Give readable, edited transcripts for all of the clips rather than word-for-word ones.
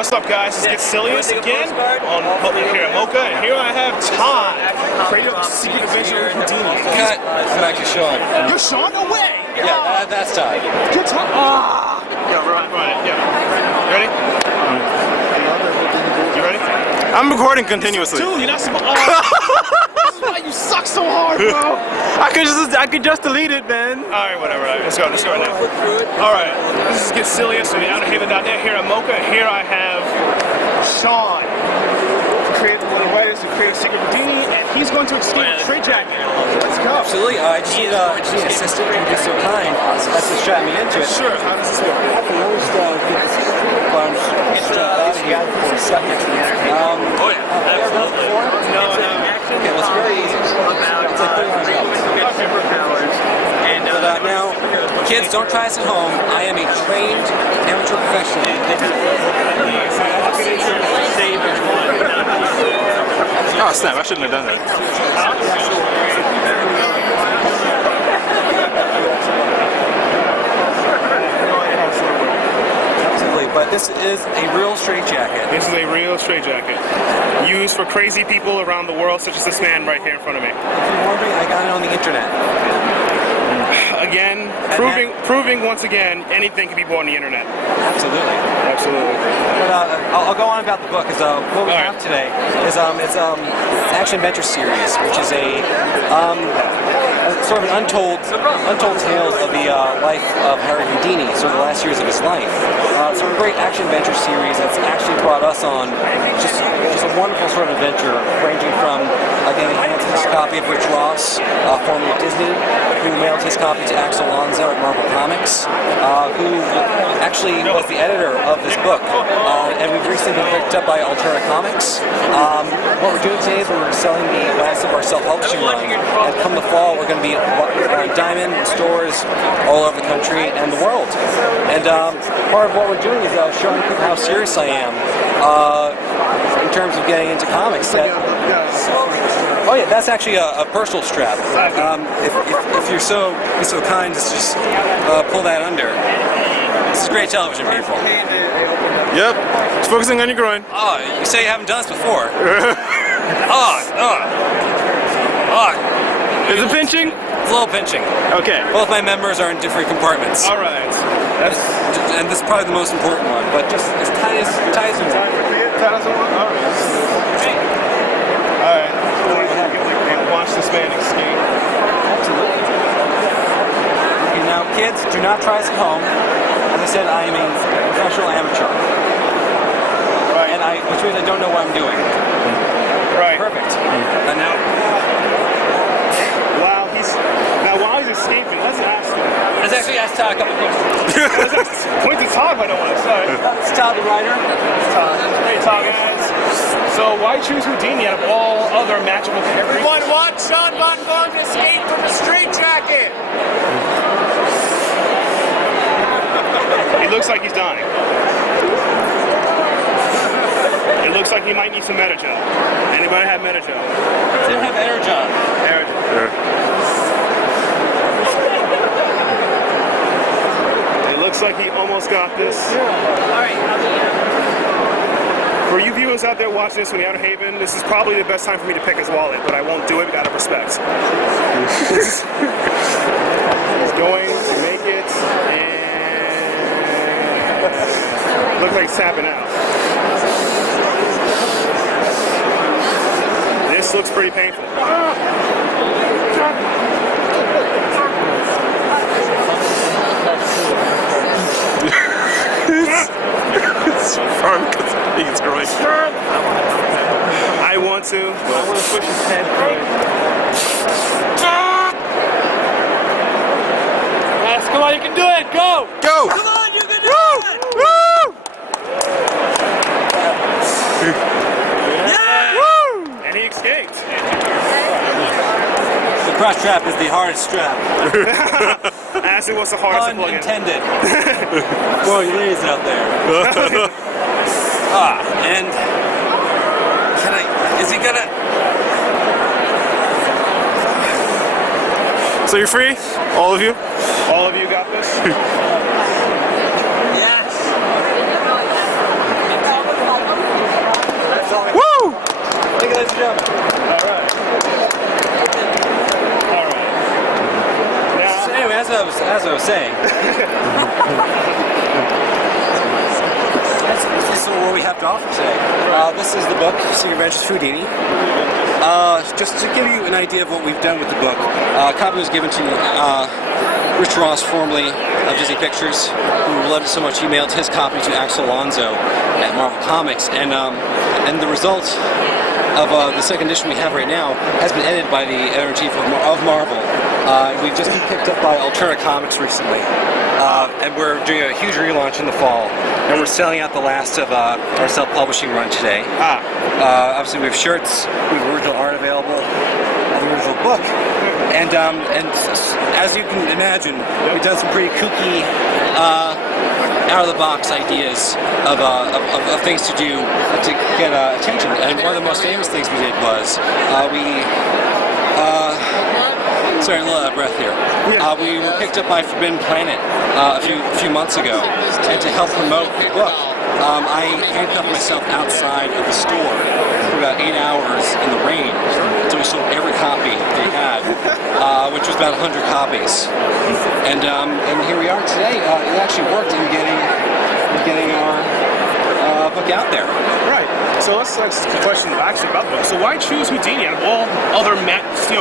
what's up, guys? This is Sillius again on here at Mocha, and here I have Todd, creator of Secret Adventure of Houdini. Cut. I'm actually Sean. You're Sean? No way! Yeah, that's Todd. You're Todd? Ah! Yeah, right, yeah. Ready? You ready? I'm recording continuously. Dude, you're not supposed to. This is why you suck so hard, bro. I could just delete it, man. Alright, whatever. Right. Let's go right now. Alright, this is Get Sillius from the Outerhaven.net here at Mocha. Here I have Sean, one of the writers who created Secret Houdini, and he's going to escape a trade jacket. Let's go. Absolutely. I just need an assistant who be so kind as to strap me into it. Sure. How does this work? I can always get the bunch strapped out of here for a second. Oh yeah, absolutely. No. Okay, well, it's very easy. It's like putting on superpowers. And now, kids, don't try this at home. I am a trained amateur professional. Oh snap! I shouldn't have done that. But this is a real straitjacket. This is a real straitjacket. Used for crazy people around the world, such as this man right here in front of me. If you're wondering, I got it on the internet. Again, proving once again, anything can be bought on the internet. Absolutely. Absolutely. But I'll go on about the book, because what we have today is it's an action-adventure series, which is a sort of an untold tales of the life of Harry Houdini, sort of the last years of his life. So a great action-adventure series that's actually brought us on just a wonderful sort of adventure, ranging from getting his copy of Rich Ross, formerly of Disney, who mailed his copy to Axel Alonso at Marvel Comics, who actually was the editor of this book, and we've recently been picked up by Outerhaven. What we're doing today is we're selling the last of our self-publishing run, and come the fall we're going to be on Diamond stores all over the country and the world. And part of what we're doing is showing people how serious I am in terms of getting into comics. Oh yeah, that's actually a personal strap. If you're so kind, just pull that under. This is great television, people. Yep. It's focusing on your groin. Oh, you say you haven't done this before. Is it pinching? It's a little pinching. Okay. Both my members are in different compartments. All right. And this is probably the most important one, but just as tight as one. All right. And watch this man escape. Absolutely. Okay, now kids, do not try this at home. As I said, I am a professional amateur. Right. Which means I don't know what I'm doing. Right. Perfect. And now, while he's escaping, let's ask him. let's actually ask Todd a couple questions. Point to Todd, but I don't want to say. It's Todd the writer. It's Todd. Hey, Todd, guys. So why choose Houdini out of all other magical characters? Everyone wants Sean Von Gogh to escape from a straitjacket. He looks like he's dying. It looks like he might need some Metagel. Anybody have Metagel? They don't have Energon. It looks like he almost got this. For you viewers out there watching this from the Outerhaven, this is probably the best time for me to pick his wallet, but I won't do it out of respect. He's going to make it, and looks like he's tapping out. This looks pretty painful. It's fun because I think it's growing. I want to push his head through. Yes, come on, you can do it. Go. Go. Come on, you can do it. Woo! Yeah. Woo! And he escaped. The cross strap is the hardest strap. Acid was the hardest to plug in. Unintended. For you ladies out there. And is he gonna? So you're free? All of you? All of you got this? Yes. as I was saying, this is what we have to offer today. This is the book, Secret Adventures of Houdini. Just to give you an idea of what we've done with the book, a copy was given to Rich Ross, formerly of Disney Pictures, who loved it so much he mailed his copy to Axel Alonso at Marvel Comics, and the result of the second edition we have right now has been edited by the editor-in-chief of Marvel. We've just been picked up by Alterna Comics recently, and we're doing a huge relaunch in the fall, and we're selling out the last of our self-publishing run today. Obviously we have shirts, we have original art available, the original book, and as you can imagine, we've done some pretty kooky, out-of-the-box ideas of things to do to get attention. And one of the most famous things we did was sorry, a little out of breath here. We were picked up by Forbidden Planet a few months ago, and to help promote the book, I handcuffed myself outside of the store for about 8 hours in the rain until we sold every copy they had, which was about 100 copies. And here we are today. It actually worked in getting our book out there. Right. So let's the question actually about the book. So why choose Houdini out of all other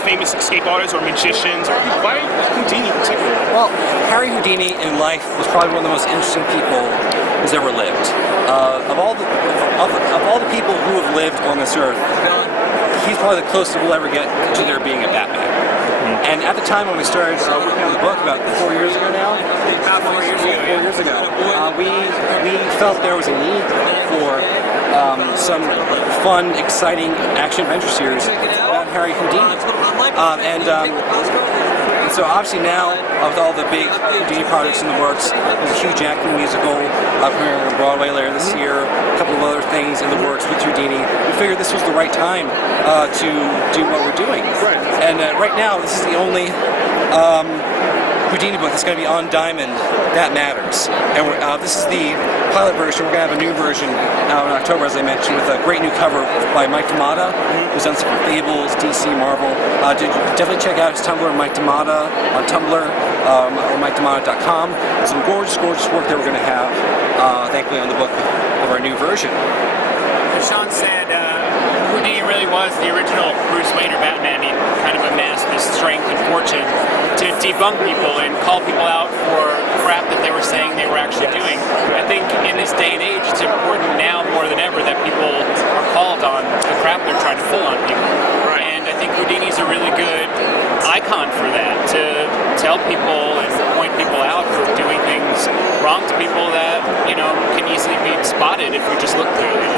famous escape artists or magicians? Or why Houdini in particular? Well, Harry Houdini in life was probably one of the most interesting people who's ever lived. Of all the people who have lived on this earth, he's probably the closest we'll ever get to there being a Batman. And at the time when we started working on the book, about 4 years ago now, we felt there was a need for some fun, exciting action-adventure series about Harry Houdini. And so obviously now, with all the big Houdini projects in the works, there's a huge acting musical premiering on Broadway later this year, a couple of other things in the works with Houdini. We figured this was the right time to do what we're doing. Right. And right now, this is the only Houdini book that's going to be on Diamond that matters. And this is the pilot version. We're going to have a new version out in October, as I mentioned, with a great new cover by Mike D'Amata, who's done some Fables, DC, Marvel. Definitely check out his Tumblr, Mike D'Amata, on Tumblr, or MikeD'Amata.com. Some gorgeous, gorgeous work that we're going to have, thankfully, on the book of our new version. As Sean said, Houdini really was the original Bruce Wayne or Batman. He kind of amassed this strength and fortune to debunk people and call people out for crap that they were saying they were actually doing. I think in this day and age, it's important now more than ever that people are called on the crap they're trying to pull on people. Right. And I think Houdini's a really good icon for that, to tell people and point people out for doing things wrong to people that, can easily be spotted if we just look clearly.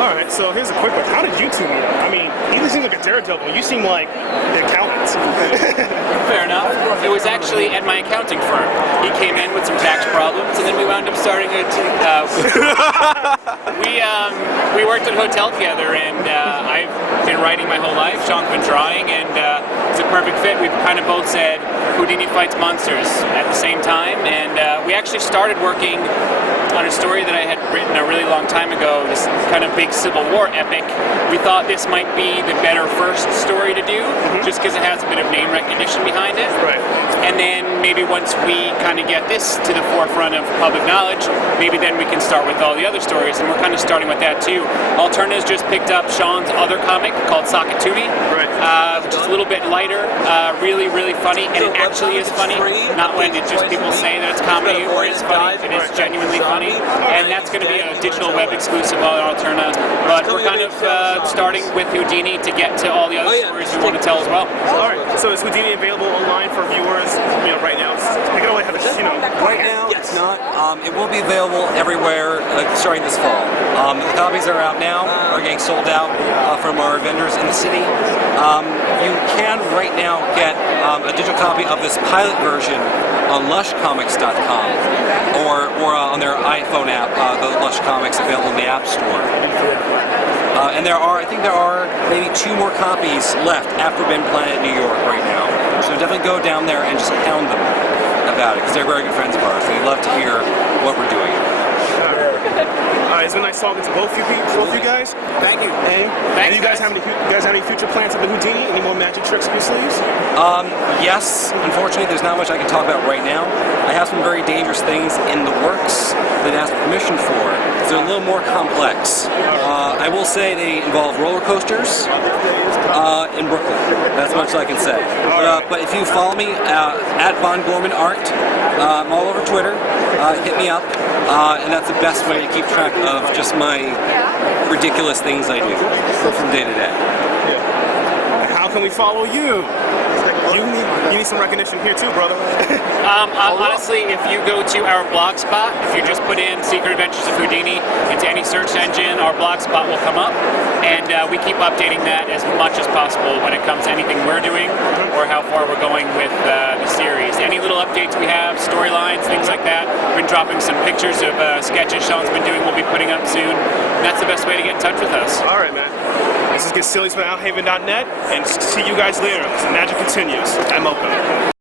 Alright, so here's a quick one. How did you two meet? I mean, he seems like a daredevil. You seem like the accountants. Fair enough. It was actually at my accounting firm. He came in with some tax problems, and then we wound up starting a we worked at a hotel together, and I've been writing my whole life. Sean's been drawing, and it's a perfect fit. We've kind of both said Houdini fights monsters at the same time, and we actually started working on a story that I had written a really long time ago, this kind of big Civil War epic. We thought this might be the better first story to do, just because it has a bit of name recognition behind it. Right. And then maybe once we kind of get this to the forefront of public knowledge, maybe then we can start with all the other stories, and we're kind of starting with that too. Alterna's just picked up Sean's other comic called Sakatumi, which is a little bit lighter, really, really funny, and it actually is funny, not when it's just people say that it's comedy or it's funny, it is genuinely funny. And that's going to be a digital web exclusive on Alterna. But we're kind of starting with Houdini to get to all the other stories we want to tell as well. Alright, so is Houdini available online for viewers? Right now, they can only have Right now, it's not. It will be available everywhere starting this fall. The copies that are out now are getting sold out from our vendors in the city. You can right now get a digital copy of this pilot version on lushcomics.com or on their iPhone app, the Lush Comics available in the App Store. And I think there are maybe 2 more copies left at Forbidden Planet New York right now. So definitely go down there and just hound them about it, because they're very good friends of ours. They love to hear what we're doing. All right, it's been nice talking to both you guys. Thank you. And Thanks, you guys guys. have any future plans with the Houdini? Any more magic tricks up your sleeves? Yes, unfortunately, there's not much I can talk about right now. I have some very dangerous things in the works that I asked permission for. So they're a little more complex. I will say they involve roller coasters in Brooklyn. That's much I can say. But if you follow me at Von Gorman Art, I'm all over Twitter. Hit me up, and that's the best way to keep track of just my ridiculous things I do from day to day. How can we follow you? You need some recognition here too, brother. Honestly, if you go to our blog spot, if you just put in Secret Adventures of Houdini into any search engine, our blog spot will come up, and we keep updating that as much as possible when it comes to anything we're doing or how far we're going with the series. Any little updates we have, storylines, things like that. We've been dropping some pictures of sketches Sean's been doing, we'll be putting up soon. And that's the best way to get in touch with us. All right, man. This is Get Silly from Outerhaven.net, and see you guys later. The magic continues. I'm open.